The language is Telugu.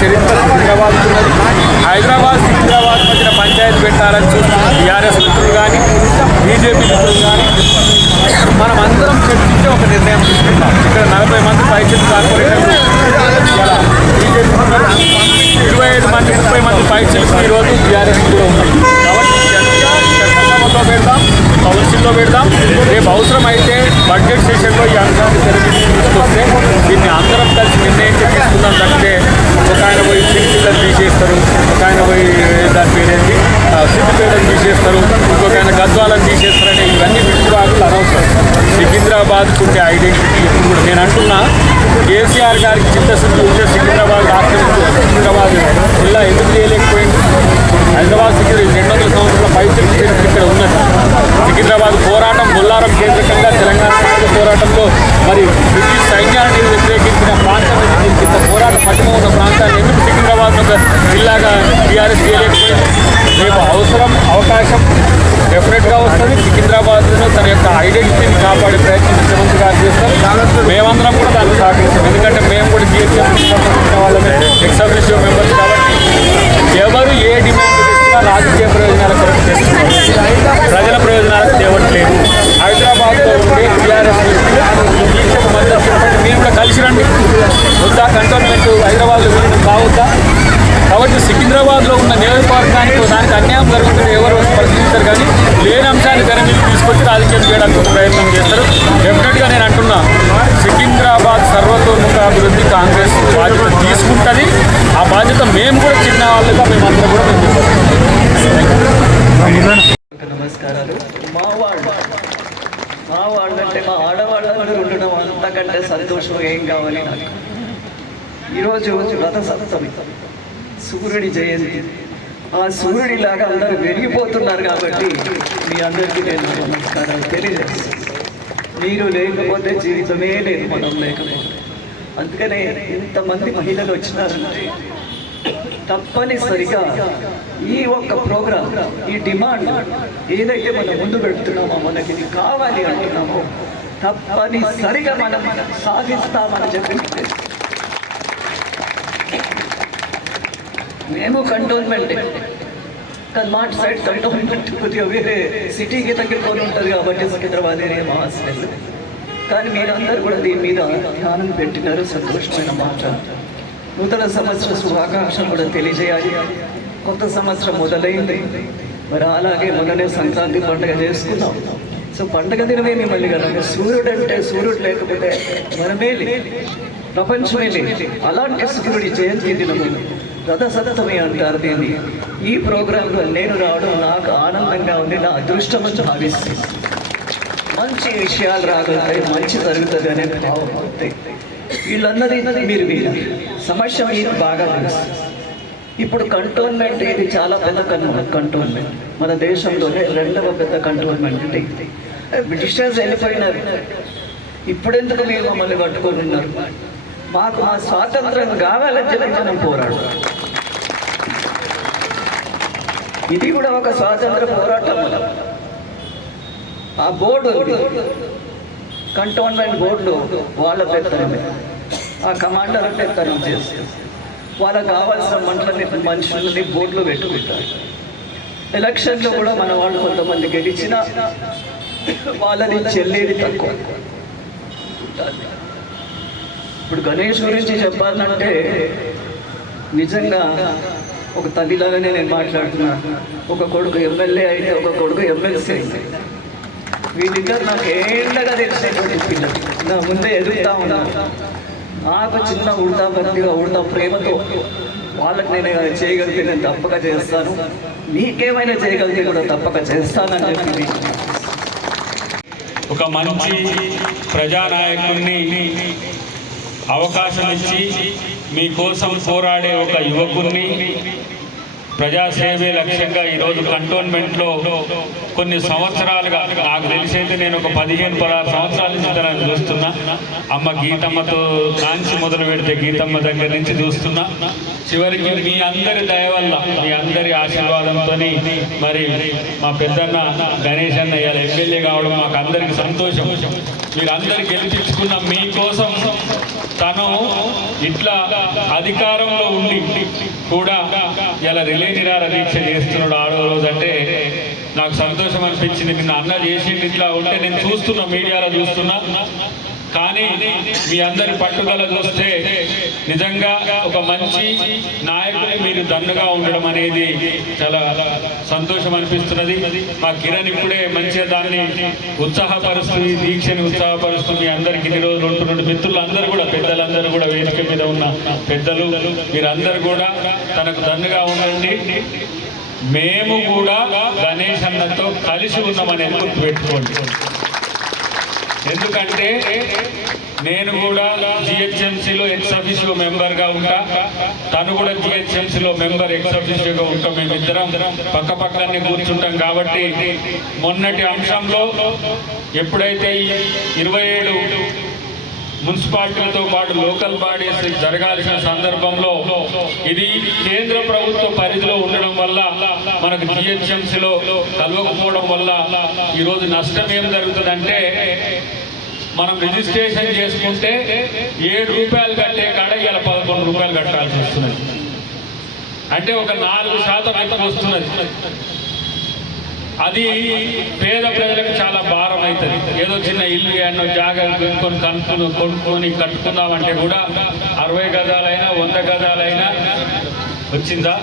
చరిత్ర సికింద్రాబాద్ ఉన్నది. హైదరాబాద్ సికింద్రాబాద్ మధ్యన పంచాయతీ పెట్టాలని చూస్తున్న టీఆర్ఎస్ మిత్రులు కానీ బీజేపీ మిత్రులు కానీ మనం అందరం చర్చించి ఒక నిర్ణయం తీసుకుంటాం. ఇక్కడ 40 మంది పైచిలు కార్పొరేటర్లు, బీజేపీ 25 మంది 30 మంది పైచిలు ఈరోజు టీఆర్ఎస్ కూడా ఉన్నాయి. కాబట్టి చట్టసభలో పెడదాం, కౌన్సిల్లో పెడదాం. రేపు అవసరమైతే బడ్జెట్ సెషన్లో ఈ అంశాన్ని తీసుకొస్తే దీన్ని అందరం కలిసి నిర్ణయించి తీసుకుందాం. తప్పితే ఒక ఆయన పోయి సిరిసిల్లను తీసేస్తారు, ఒక ఆయన పోయి దాని పేరేంటి సిద్దిపేటను తీసేస్తారు, ఇంకొక ఆయన గద్వాలను తీసేస్తారని ఇవన్నీ విషయాలు అనవసరం. సికింద్రాబాద్కు ఉండే ఐడెంటిటీ ఎప్పుడు కూడా నేను అంటున్నా, కేసీఆర్ గారికి చిత్తశుద్ధి ఉంటే సికింద్రాబాద్ రాష్ట్రం సికింద్రాబాద్ జిల్లా ఎందుకు చేయలేకపోయింది? హైదరాబాద్ సికింద్రాబాద్ 200 సంవత్సరాల పైసలు ఇక్కడ ఉన్నది. సికింద్రాబాద్ పోరాటం బొల్లారం కేంద్రకంగా తెలంగాణ పోరాటంలో మరి బ్రిటిష్ సైన్యాన్ని వ్యతిరేకించిన ప్రాంతం ఇంత పోరాట పటిమ ఉన్న ప్రాంతాన్ని ఎందుకు సికింద్రాబాద్ ఒక జిల్లాగా టీఆర్ఎస్ చేయలేకపోయింది? రేపు అవసరం అవకాశం డెఫినెట్గా వస్తుంది. సికింద్రాబాద్లో తన యొక్క ఐడెంటిటీని కాపాడే ప్రయత్నం ముఖ్యమంత్రి గారు చేస్తారు. మేమందరం కూడా దాన్ని సహకరిస్తాం. ఎందుకంటే మేము కూడా జీఎస్ఎంకి సంబంధించిన వాళ్ళమే, ఎక్స్-అఫీషియో మెంబర్స్. కాబట్టి ఎవరు ఏ డిమాండ్ తెచ్చినా రాజకీయ ప్రయోజనాల కొరకు చేస్తున్నారు, ప్రజల ప్రయోజనాలకు తేవట్లేదు. హైదరాబాద్లో ఉండే టీఆర్ఎస్ దీక్షకు మద్దతు చెప్పండి, మీరు కూడా కలిసి రండి. వద్దా కంటోన్మెంట్ హైదరాబాద్లో వెళ్ళడం కావద్దా? కాబట్టి సికింద్రాబాద్లో ఉన్న నియోజకవర్గానికి దానికి అన్యాయం జరుగుతుంది ఎవరు పరిశీలిస్తారు, కానీ లేని అంశాన్ని తెర మీద తీసుకొచ్చి రాజకీయం చేయడానికి ఒక ప్రయత్నం చేస్తారు. డెఫినెట్గా నేను అంటున్నా, సికింద్రాబాద్ సర్వతోముఖ అభివృద్ధి కాంగ్రెస్ బాధ్యత తీసుకుంటుంది. ఆ బాధ్యత మేము కూడా చిన్న వాళ్ళుగా మేమందరం కూడా నమస్కారాలు. మా వాళ్ళు అంటే మా ఆడవాళ్ళందరూ ఉండడం అంతకంటే సంతోషం ఏం కావాలి నాకు. ఈరోజు రథ సప్తమి, సూర్యుడి జయంతి. ఆ సూర్యుడిలాగా అందరూ వెలిగిపోతున్నారు. కాబట్టి మీ అందరికీ నేను నమస్కారాలు తెలియజేస్తాను. మీరు లేకపోతే జీవితమే లేదు, మనం లేకపోతే. అందుకనే ఇంతమంది మహిళలు వచ్చినారంటే తప్పనిసరిగా ఈ ఒక్క ప్రోగ్రాం, ఈ డిమాండ్ ఏదైతే మనం ముందు పెడుతున్నామో, మనకి ఇది కావాలి అంటున్నామో, తప్పనిసరిగా మనం సాధిస్తామని చెప్పి మేము కంటోన్మెంట్ కానీ మా సైడ్ కంటోన్మెంట్ కొద్దిగా వేరే సిటీకి దగ్గరకొని ఉంటుంది కాబట్టి సికింద్రాబాద్ ఏరియా మా హాస్టల్. కానీ మీరందరూ కూడా దీని మీద ధ్యానం పెట్టినారు, సంతోషమైన మాట. నూతన సంవత్సర శుభాకాంక్షలు కూడా తెలియజేయాలి. కొత్త సంవత్సరం మొదలైంది. మరి అలాగే మొన్ననే సంక్రాంతి పండుగ చేసుకున్నాం. సో పండుగ దినమే మిమ్మల్ని కదా, సూర్యుడు అంటే సూర్యుడు లేకపోతే మనమే లేదు, ప్రపంచమే లేదు. అలాంటి సూర్యుడి జయంతి దినము రథ సప్తమి అంటారు దీన్ని. ఈ ప్రోగ్రాంలో నేను రావడం నాకు ఆనందంగా ఉంది, నా అదృష్టమని భావిస్తుంది. మంచి విషయాలు రాగలుగుతాయి, మంచి జరుగుతుంది అనే భావం అవుతాయి. వీళ్ళందరి మీరు సమస్య మీకు బాగా తెలుసు. ఇప్పుడు కంటోన్మెంట్ ఇది చాలా పెద్ద కంటోన్మెంట్, మన దేశంలోనే 2వ పెద్ద కంటోన్మెంట్. బ్రిటిషర్స్ వెళ్ళిపోయినారు, ఇప్పుడెందుకు మీరు మమ్మల్ని పట్టుకొని ఉన్నారు? మాకు మా స్వాతంత్రం కావాలని చెప్పి మనం పోరాడు. ఇది కూడా ఒక స్వాతంత్ర పోరాటం. ఆ బోర్డు, కంటోన్మెంట్ బోర్డులో వాళ్ళ పెత్తనమే, ఆ కమాండర్ పెత్తనం చేసి వాళ్ళకు కావాల్సిన మనుషులని బోర్డులో పెట్టుకుంటారు. ఎలక్షన్లో కూడా మన వాళ్ళు కొంతమంది గెలిచినా వాళ్ళని చెల్లేది తక్కువ. ఇప్పుడు గణేష్ గురించి చెప్పాలంటే నిజంగా ఒక తల్లిలాగానే నేను మాట్లాడుతున్నాను. ఒక కొడుకు ఎమ్మెల్యే అయితే ఒక కొడుకు ఎమ్మెల్సీ అయితే, వీళ్ళిద్దరు నాకు ఏంటగా తెలిసేటువంటి పిల్లలు నా ముందే ఎదుగుతా ఉన్నారు. నాకు చిన్న ఉడతా ప్రేమతో వాళ్ళకి నేను చేయగలిగితే నేను తప్పక చేస్తాను, నీకేమైనా చేయగలిగితే కూడా తప్పక చేస్తానని చెప్పి ఒక మంచి ప్రజానాయకుడిని అవకాశం ఇచ్చి మీకోసం పోరాడే ఒక యువకుడిని, ప్రజాసేవే లక్ష్యంగా ఈరోజు కంటోన్మెంట్లో కొన్ని సంవత్సరాలుగా, నాకు తెలిసైతే నేను ఒక 15-16 సంవత్సరాల నుంచి తనని చూస్తున్నా. అమ్మ గీతమ్మతో కాంచి మొదలు పెడితే గీతమ్మ దగ్గర నుంచి చూస్తున్నా. చివరికి మీ అందరి దయ వల్ల, మీ అందరి ఆశీర్వాదంతో మరి మా పెద్దన్న గణేష్ అన్న ఇవాళ ఎమ్మెల్యే కావడం మాకు అందరికి సంతోషం. మీరు అందరు గెలిపించుకున్న మీకోసం తను ఇట్లా అధికారంలో ఉండి కూడా ఇలా రిలే నిరాహార దీక్ష చేస్తున్నాడు ఆరో రోజు అంటే నాకు సంతోషం అనిపించింది. నిన్న అన్న చేసింది ఇట్లా ఉంటే నేను చూస్తున్నా, మీడియాలో చూస్తున్నా. కానీ మీ అందరి పట్టుదల చూస్తే నిజంగా ఒక మంచి నాయకుని మీరు దన్నుగా ఉండడం అనేది చాలా సంతోషం అనిపిస్తున్నది. మా కిరణ్ ఇప్పుడే మంచిగా దాన్ని ఉత్సాహపరుస్తూ, ఈ దీక్షని ఉత్సాహపరుస్తూ మీ అందరికి ఇన్ని రోజులు ఉంటున్న మిత్రులందరూ కూడా, పెద్దలందరూ కూడా, వేదిక మీద ఉన్న పెద్దలు మీరందరూ కూడా తనకు దన్నుగా ఉండండి. మేము కూడా గణేష్ అన్నతో కలిసి ఉన్నామని గుర్తుపెట్టుకోండి. ఎందుకంటే నేను కూడా జిహెచ్ఎంసీలో ఎక్స్ అఫీషియో మెంబర్గా ఉంటా, తను కూడా జిహెచ్ఎంసీలో మెంబర్ ఎక్స్ అఫీషియోగా ఉంటాం. మేమిద్దరం పక్క పక్కనే కూర్చుంటాం. కాబట్టి మొన్నటి అంశంలో ఎప్పుడైతే 27 మున్సిపాలిటీలతో పాటు లోకల్ బాడీస్ జరగాల్సిన సందర్భంలో ఇది కేంద్ర ప్రభుత్వ పరిధిలో ఉండడం వల్ల మనకు జిహెచ్ఎంసీలో కలవకపోవడం వల్ల ఈరోజు నష్టం ఏం జరుగుతుందంటే, మనం రిజిస్ట్రేషన్ చేసుకుంటే 7 రూపాయలు కట్టే కాడ ఇలా 11 రూపాయలు కట్టాల్సి వస్తున్నది. అంటే ఒక 4% ఎక్కువ వస్తున్నది. అది పేద ప్రజలకు చాలా భారం అవుతుంది. ఏదో చిన్న ఇల్లు ఎన్నో జాగ్రత్త కొనుక్కొని కట్టుకుందామంటే కూడా 60 గజాలైనా 100 గజాలైనా వచ్చిందా?